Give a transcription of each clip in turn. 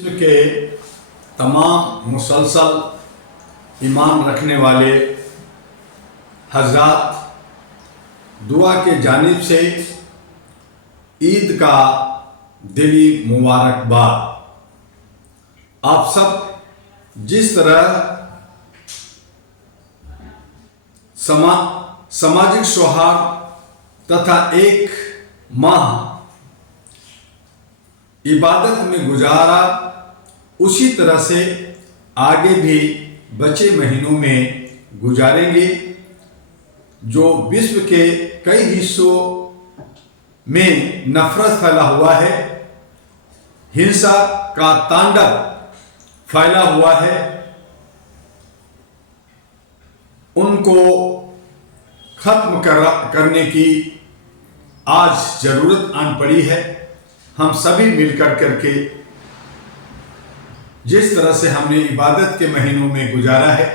विश्व के तमाम मुसलसल ईमान रखने वाले हजरात दुआ के जानिब से ईद का दिली मुबारकबाद। आप सब जिस तरह सामाजिक सौहार्द तथा एक माह इबादत में गुजारा, उसी तरह से आगे भी बचे महीनों में गुजारेंगे। जो विश्व के कई हिस्सों में नफरत फैला हुआ है, हिंसा का तांडव फैला हुआ है, उनको खत्म करने की आज जरूरत आन पड़ी है। हम सभी मिलकर करके जिस तरह से हमने इबादत के महीनों में गुजारा है,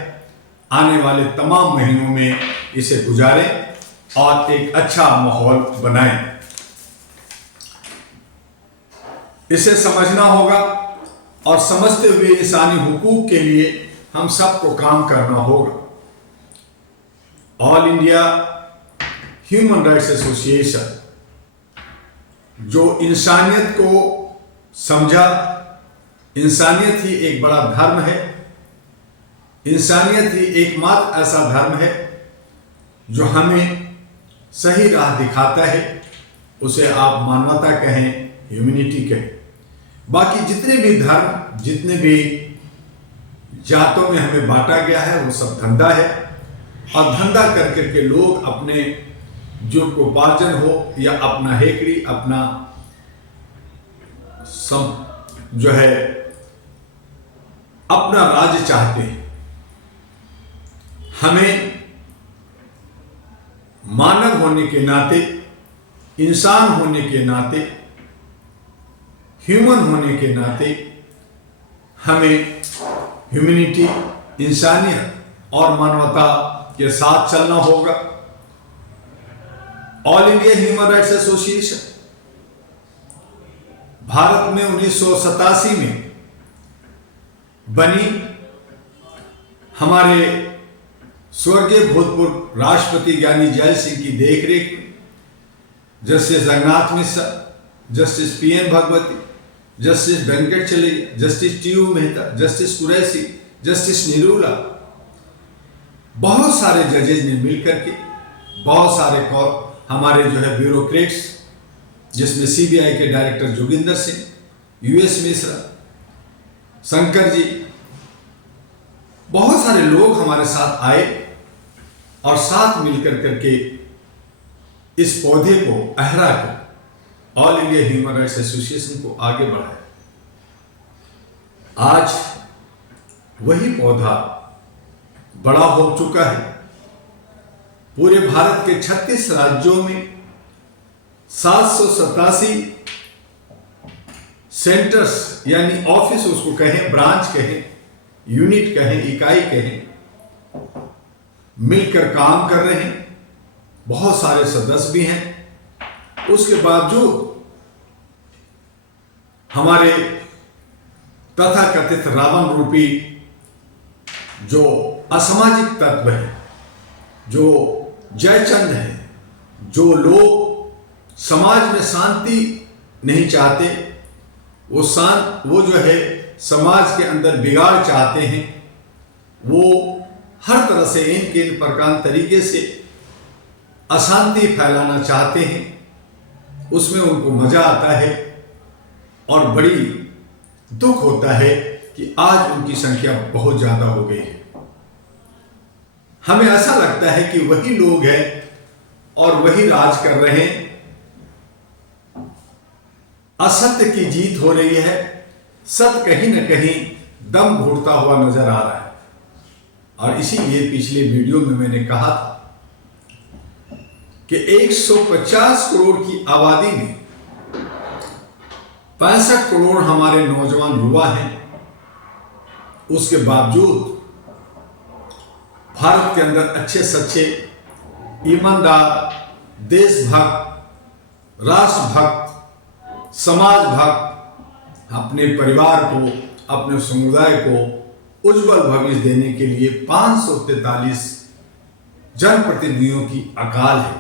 आने वाले तमाम महीनों में इसे गुजारें और एक अच्छा माहौल बनाएं। इसे समझना होगा और समझते हुए इंसानी हुकूक के लिए हम सबको काम करना होगा। All India Human Rights association जो इंसानियत को समझा, इंसानियत ही एक बड़ा धर्म है, इंसानियत ही एकमात्र ऐसा धर्म है जो हमें सही राह दिखाता है। उसे आप मानवता कहें, ह्यूमैनिटी कहें। बाकी जितने भी धर्म, जितने भी जातों में हमें बांटा गया है, वो सब धंधा है। और धंधा कर करके लोग अपने जो उपार्जन हो या अपना हेकड़ी, अपना जो है अपना राज्य चाहते हैं। हमें मानव होने के नाते, इंसान होने के नाते, ह्यूमन होने के नाते हमें ह्यूमैनिटी, इंसानियत और मानवता के साथ चलना होगा। All India Human Rights association Bharat में 1987 में बनी। हमारे स्वर्गीय भूतपूर्व राष्ट्रपति ज्ञानी जैल सिंह की देखरेख में justice Jagannath Mishra, justice PN Bhagwati, justice Venkat Chalaiah, justice TU Mehta, justice Qureshi, justice Nirula, बहुत सारे जजेज ने मिलकर के, बहुत सारे हमारे जो है ब्यूरोक्रेट्स, जिसमें सीबीआई के डायरेक्टर जोगिंदर सिंह, यूएस मिश्रा, शंकर जी, बहुत सारे लोग हमारे साथ आए और साथ मिलकर करके इस पौधे को अहरा कर all India Human Rights association को आगे बढ़ाया। आज वही पौधा बड़ा हो चुका है। पूरे भारत के 36 राज्यों में 787 सेंटर्स यानी ऑफिस, उसको कहें, ब्रांच कहें, यूनिट कहें, इकाई कहें, मिलकर काम कर रहे हैं। बहुत सारे सदस्य भी हैं। उसके बावजूद हमारे तथाकथित रावण रूपी जो असामाजिक तत्व है, जो जयचंद है, जो लोग समाज में शांति नहीं चाहते, वो जो है समाज के अंदर बिगाड़ चाहते हैं, वो हर तरह से इन प्रकार तरीके से अशांति फैलाना चाहते हैं। उसमें उनको मजा आता है और बड़ी दुख होता है कि आज उनकी संख्या बहुत ज्यादा हो गई है। हमें ऐसा लगता है कि वही लोग हैं और वही राज कर रहे हैं। असत्य की जीत हो रही है, सत्य कहीं न कहीं दम घुटता हुआ नजर आ रहा है। और इसीलिए पिछले वीडियो में मैंने कहा था कि 150 करोड़ की आबादी में 65 करोड़ हमारे नौजवान युवा हैं। उसके बावजूद भारत के अंदर अच्छे सच्चे, ईमानदार, देशभक्त, राष्ट्रभक्त, समाज भक्त अपने परिवार को, अपने समुदाय को उज्जवल भविष्य देने के लिए 543 जनप्रतिनिधियों की अकाल है।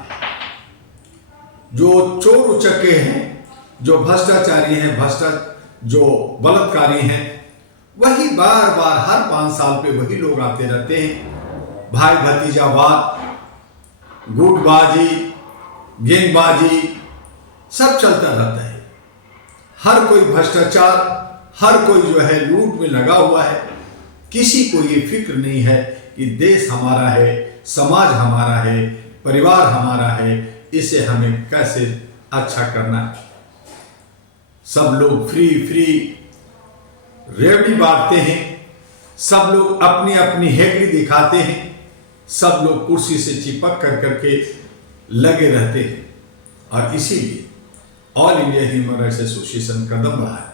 जो चोर उचक्के हैं, जो भ्रष्टाचारी हैं, जो बलात्कारी हैं, वही बार बार हर 5 साल पे वही लोग आते रहते हैं। भाई भतीजावाद, गुटबाजी, गेंदबाजी सब चलता रहता है। हर कोई भ्रष्टाचार, हर कोई जो है लूट में लगा हुआ है। किसी को ये फिक्र नहीं है कि देश हमारा है, समाज हमारा है, परिवार हमारा है, इसे हमें कैसे अच्छा करना है। सब लोग फ्री रेवड़ी बांटते हैं, सब लोग अपनी अपनी हेकड़ी दिखाते हैं, सब लोग कुर्सी से चिपक कर करके लगे रहते हैं। और इसीलिए All India Human Rights Association कदम बढ़ाया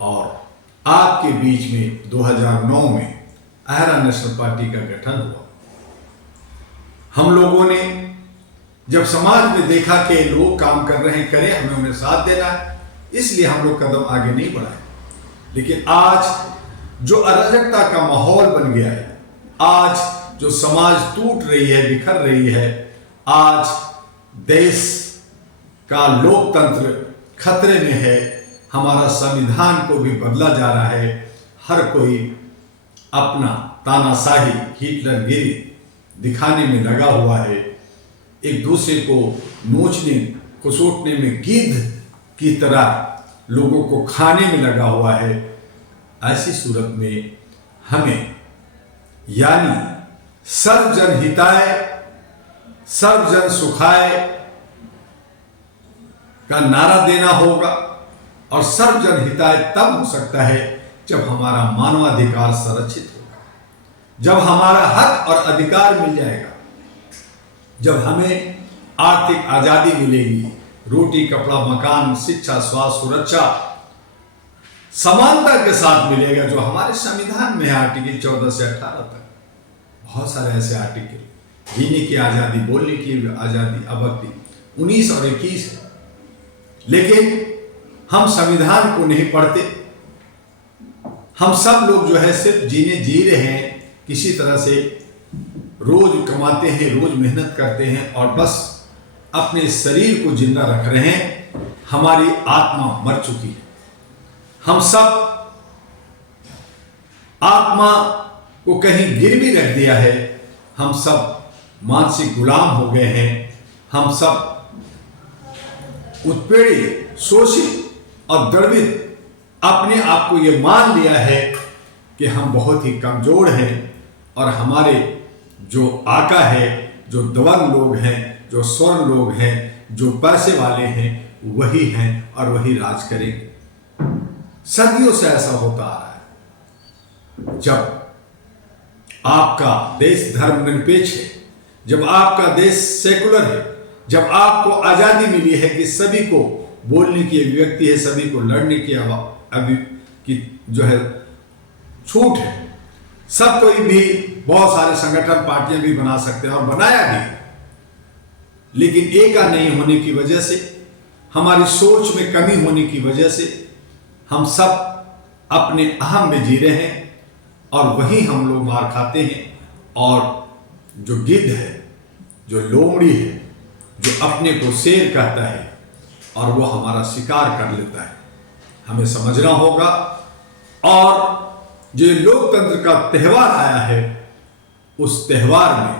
और आपके बीच में 2009 में अहरा नेशनल पार्टी का गठन हुआ। हम लोगों ने जब समाज में देखा कि लोग काम कर रहे हैं, करें, हमें उन्हें साथ देना है, इसलिए हम लोग कदम आगे नहीं बढ़ाए। लेकिन आज जो अराजकता का माहौल बन गया है, आज जो समाज टूट रही है, बिखर रही है, आज देश का लोकतंत्र खतरे में है, हमारा संविधान को भी बदला जा रहा है। हर कोई अपना तानाशाही, हिटलरगिरी दिखाने में लगा हुआ है, एक दूसरे को नोचने कुचोटने में गिद्ध की तरह लोगों को खाने में लगा हुआ है। ऐसी सूरत में हमें यानी सर्वजन हिताय सर्वजन सुखाय का नारा देना होगा। और सर्वजन हिताय तब हो सकता है जब हमारा मानवाधिकार संरक्षित होगा, जब हमारा हक और अधिकार मिल जाएगा, जब हमें आर्थिक आजादी मिलेगी, रोटी कपड़ा मकान शिक्षा स्वास्थ्य सुरक्षा समानता के साथ मिलेगा, जो हमारे संविधान में है आर्टिकल 14 से 18 तक। बहुत सारे ऐसे आर्टिकल, जीने की आजादी, बोलने की आजादी, अभक्ति 19 और 21 है। लेकिन हम संविधान को नहीं पढ़ते। हम सब लोग जो है सिर्फ जी रहे हैं, किसी तरह से रोज कमाते हैं, रोज मेहनत करते हैं और बस अपने शरीर को जिंदा रख रहे हैं। हमारी आत्मा मर चुकी है। हम सब आत्मा को कहीं गिरवी रख दिया है। हम सब मानसिक गुलाम हो गए हैं। हम सब उत्पीड़ित, शोषित और द्रवित अपने आप को ये मान लिया है कि हम बहुत ही कमजोर हैं और हमारे जो आका है, जो दबंग लोग हैं, जो स्वर्ण लोग हैं, जो पैसे वाले हैं, वही हैं और वही राज करेंगे। सदियों से ऐसा होता आ रहा है। जब आपका देश धर्मनिरपेक्ष है, जब आपका देश सेकुलर है, जब आपको आजादी मिली है कि सभी को बोलने की अभिव्यक्ति है, सभी को लड़ने की जो है छूट है, सब कोई भी बहुत सारे संगठन पार्टियां भी बना सकते हैं और बनाया भी। लेकिन एका नहीं होने की वजह से, हमारी सोच में कमी होने की वजह से हम सब अपने अहम में जी रहे हैं और वही हम लोग मार खाते हैं। और जो गिद्ध है, जो लोमड़ी है, जो अपने को शेर कहता है और वो हमारा शिकार कर लेता है, हमें समझना होगा। और जो लोकतंत्र का त्यौहार आया है, उस त्यौहार में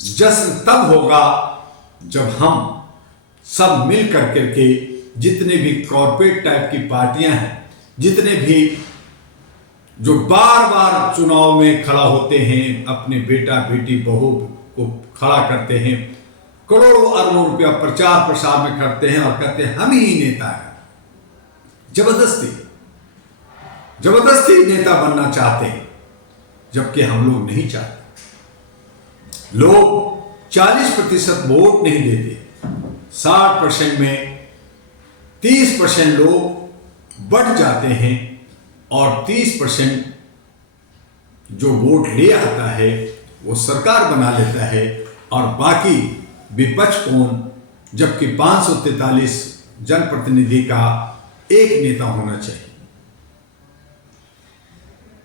जश्न तब होगा जब हम सब मिल करके के जितने भी कॉर्पोरेट टाइप की पार्टियां हैं, जितने भी जो बार बार चुनाव में खड़ा होते हैं, अपने बेटा बेटी बहू को खड़ा करते हैं, करोड़ों अरबों रुपया प्रचार प्रसार में करते हैं और कहते हैं हम ही नेता हैं। जबरदस्ती नेता बनना चाहते हैं, जबकि हम लोग नहीं चाहते। लोग 40% वोट नहीं देते, 60% में 30% लोग बढ़ जाते हैं और 30% जो वोट ले आता है वो सरकार बना लेता है और बाकी विपक्ष कौन, जबकि 543 जनप्रतिनिधि का एक नेता होना चाहिए,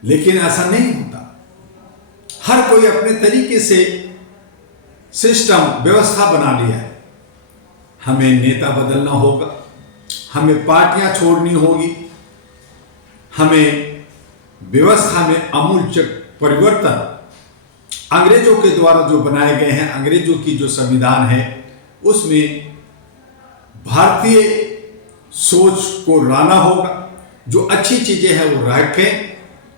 लेकिन ऐसा नहीं होता। हर कोई अपने तरीके से सिस्टम व्यवस्था बना लिया है। हमें नेता बदलना होगा, हमें पार्टियां छोड़नी होगी, हमें व्यवस्था में आमूल परिवर्तन, अंग्रेजों के द्वारा जो बनाए गए हैं, अंग्रेजों की जो संविधान है उसमें भारतीय सोच को लाना होगा। जो अच्छी चीजें हैं वो रखें,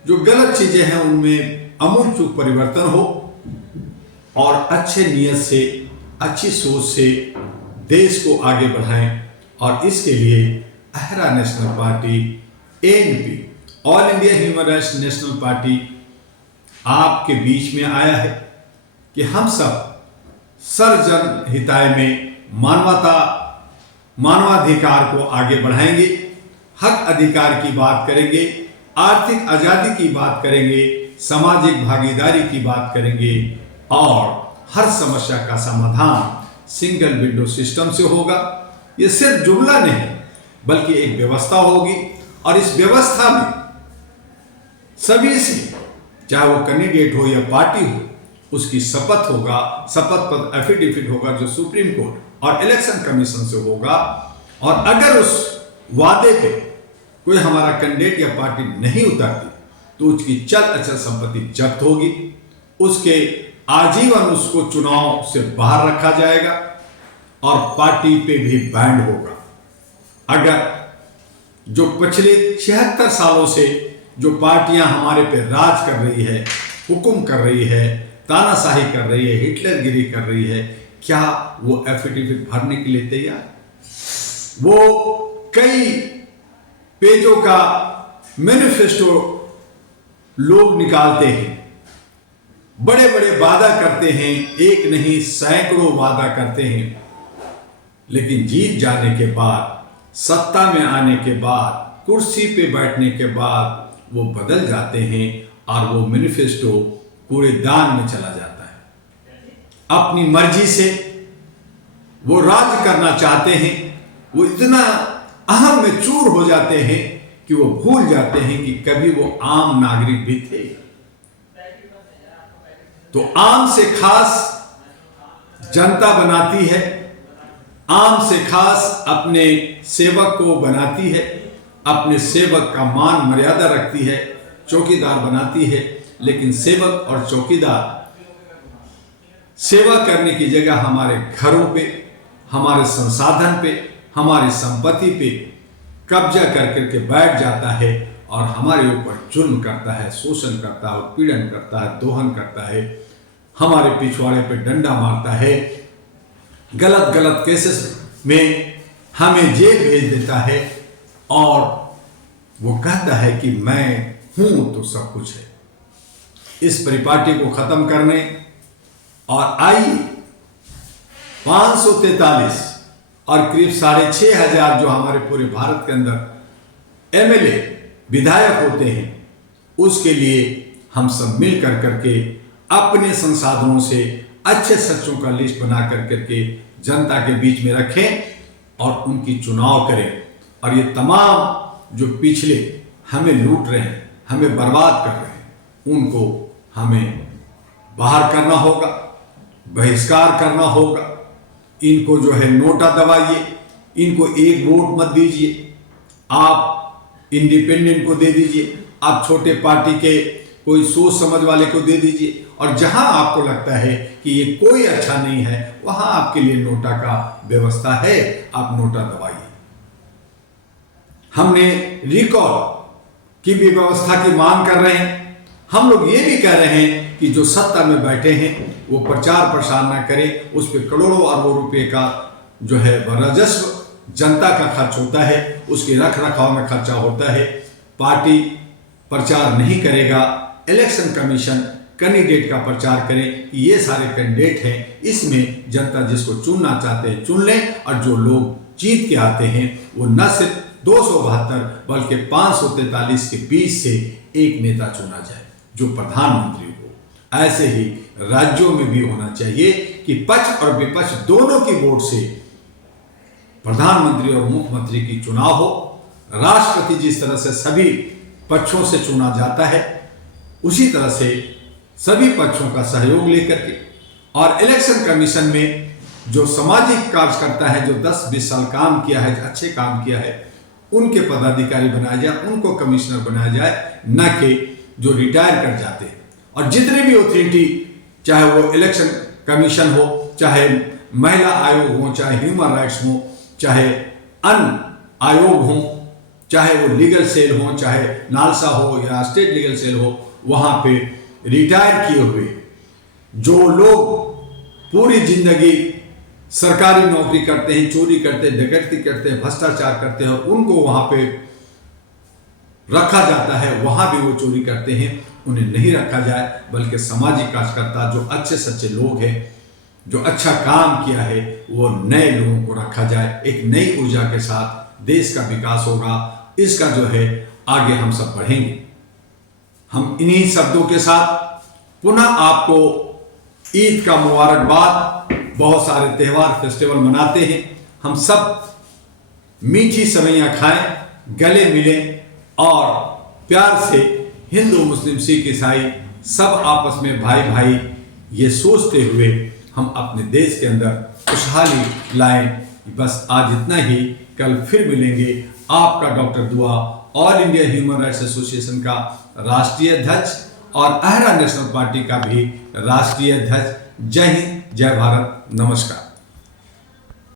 जो गलत चीजें हैं उनमें आमूल परिवर्तन हो, और अच्छे नियत से, अच्छी सोच से देश को आगे बढ़ाएं। और इसके लिए AHRA National Party, ANP, All India Human Rights National Party आपके बीच में आया है कि हम सब सर्वजन हिताय में मानवाधिकार को आगे बढ़ाएंगे, हक अधिकार की बात करेंगे, आर्थिक आजादी की बात करेंगे, सामाजिक भागीदारी की बात करेंगे, और हर समस्या का समाधान सिंगल विंडो सिस्टम से होगा। ये सिर्फ जुमला नहीं बल्कि एक व्यवस्था होगी, और इस व्यवस्था में सभी से, चाहे वो कैंडिडेट हो या पार्टी हो, उसकी शपथ होगा, शपथ पत्र एफिडेविट होगा जो सुप्रीम कोर्ट और इलेक्शन कमीशन से होगा। और अगर उस वादे पे कोई हमारा कैंडिडेट या पार्टी नहीं उतरती तो उसकी चल अचल संपत्ति जब्त होगी, उसके आजीवन उसको चुनाव से बाहर रखा जाएगा, और पार्टी पे भी बैंड होगा। अगर जो पिछले 76 सालों से जो पार्टियां हमारे पे राज कर रही है, हुक्म कर रही है, तानाशाही कर रही है, हिटलरगिरी कर रही है, क्या वो एफिडेविट भरने के लिए तैयार? वो कई पेजों का मैनिफेस्टो लोग निकालते हैं, बड़े बड़े वादा करते हैं, एक नहीं सैकड़ों वादा करते हैं, लेकिन जीत जाने के बाद, सत्ता में आने के बाद, कुर्सी पे बैठने के बाद वो बदल जाते हैं, और वो मैनिफेस्टो पूरे दान में चला जाता है। अपनी मर्जी से वो राज करना चाहते हैं, वो इतना अहम में चूर हो जाते हैं कि वो भूल जाते हैं कि कभी वो आम नागरिक भी थे। तो आम से खास जनता बनाती है, आम से खास अपने सेवक को बनाती है, अपने सेवक का मान मर्यादा रखती है, चौकीदार बनाती है। लेकिन सेवक और चौकीदार सेवा करने की जगह हमारे घरों पे, हमारे संसाधन पे, हमारी संपत्ति पे कब्जा कर करके बैठ जाता है, और हमारे ऊपर जुल्म करता है, शोषण करता है, उत्पीड़न करता है, दोहन करता है, हमारे पिछवाड़े पे डंडा मारता है, गलत गलत केसेस में हमें जेल भेज देता है, और वो कहता है कि मैं हूं तो सब कुछ है। इस परिपाटी को खत्म करने और आइए 543 और करीब 6,500 जो हमारे पूरे भारत के अंदर MLA विधायक होते हैं, उसके लिए हम सब मिल कर करके अपने संसाधनों से अच्छे सच्चों का लिस्ट बना कर करके जनता के बीच में रखें और उनकी चुनाव करें। और ये तमाम जो पिछले हमें लूट रहे हैं, हमें बर्बाद कर रहे हैं, उनको हमें बाहर करना होगा, बहिष्कार करना होगा। इनको जो है नोटा दबाइए, इनको एक वोट मत दीजिए, आप इंडिपेंडेंट को दे दीजिए, आप छोटे पार्टी के कोई सोच समझ वाले को दे दीजिए, और जहां आपको लगता है कि ये कोई अच्छा नहीं है, वहां आपके लिए नोटा का व्यवस्था है, आप नोटा दबाइए। हमने रिकॉल की भी व्यवस्था की मांग कर रहे हैं। हम लोग ये भी कह रहे हैं कि जो सत्ता में बैठे हैं वो प्रचार प्रसार ना करें, उस पर करोड़ों अरबों रुपए का जो है राजस्व जनता का खर्च होता है, उसके रख रखाव में खर्चा होता है। पार्टी प्रचार नहीं करेगा, इलेक्शन कमीशन कैंडिडेट का प्रचार करें कि ये सारे कैंडिडेट हैं, इसमें जनता जिसको चुनना चाहते हैं चुन लें, और जो लोग जीत के आते हैं वो न सिर्फ 272 बल्कि 543 के बीच से एक नेता चुना जाए जो प्रधानमंत्री हो। ऐसे ही राज्यों में भी होना चाहिए कि पक्ष और विपक्ष दोनों की वोट से प्रधानमंत्री और मुख्यमंत्री की चुनाव हो। राष्ट्रपति जिस तरह से सभी पक्षों से चुना जाता है, उसी तरह से सभी पक्षों का सहयोग लेकर के और इलेक्शन कमीशन में जो सामाजिक कार्यकर्ता है, जो 10-20 साल काम किया है, अच्छे काम किया है, उनके पदाधिकारी बनाया जाए, उनको कमिश्नर बनाया जाए, न कि जो रिटायर कर जाते हैं। और जितने भी अथॉरिटी, चाहे वो इलेक्शन कमीशन हो, चाहे महिला आयोग हो, चाहे ह्यूमन राइट्स हो, चाहे अन्य आयोग हो, चाहे वो लीगल सेल हो, चाहे नालसा हो या स्टेट लीगल सेल हो, वहाँ पे रिटायर किए हुए जो लोग पूरी जिंदगी सरकारी नौकरी करते हैं, चोरी करते हैं, डकैती करते हैं, भ्रष्टाचार करते हैं, उनको वहाँ पे रखा जाता है, वहाँ भी वो चोरी करते हैं, उन्हें नहीं रखा जाए, बल्कि सामाजिक कार्यकर्ता जो अच्छे सच्चे लोग हैं, जो अच्छा काम किया है, वो नए लोगों को रखा जाए। एक नई ऊर्जा के साथ देश का विकास होगा, इसका जो है आगे हम सब बढ़ेंगे। हम इन्हीं शब्दों के साथ पुनः आपको ईद का मुबारकबाद। बहुत सारे त्यौहार फेस्टिवल मनाते हैं, हम सब मीठी सवैयां खाएं, गले मिलें और प्यार से हिंदू मुस्लिम सिख ईसाई सब आपस में भाई भाई ये सोचते हुए हम अपने देश के अंदर खुशहाली लाएं। बस आज इतना ही, कल फिर मिलेंगे। आपका डॉक्टर दुआ, all India Human Rights association का राष्ट्रीय अध्यक्ष और अहरा नेशनल पार्टी का भी राष्ट्रीय अध्यक्ष। जय हिंद, जय भारत, नमस्कार।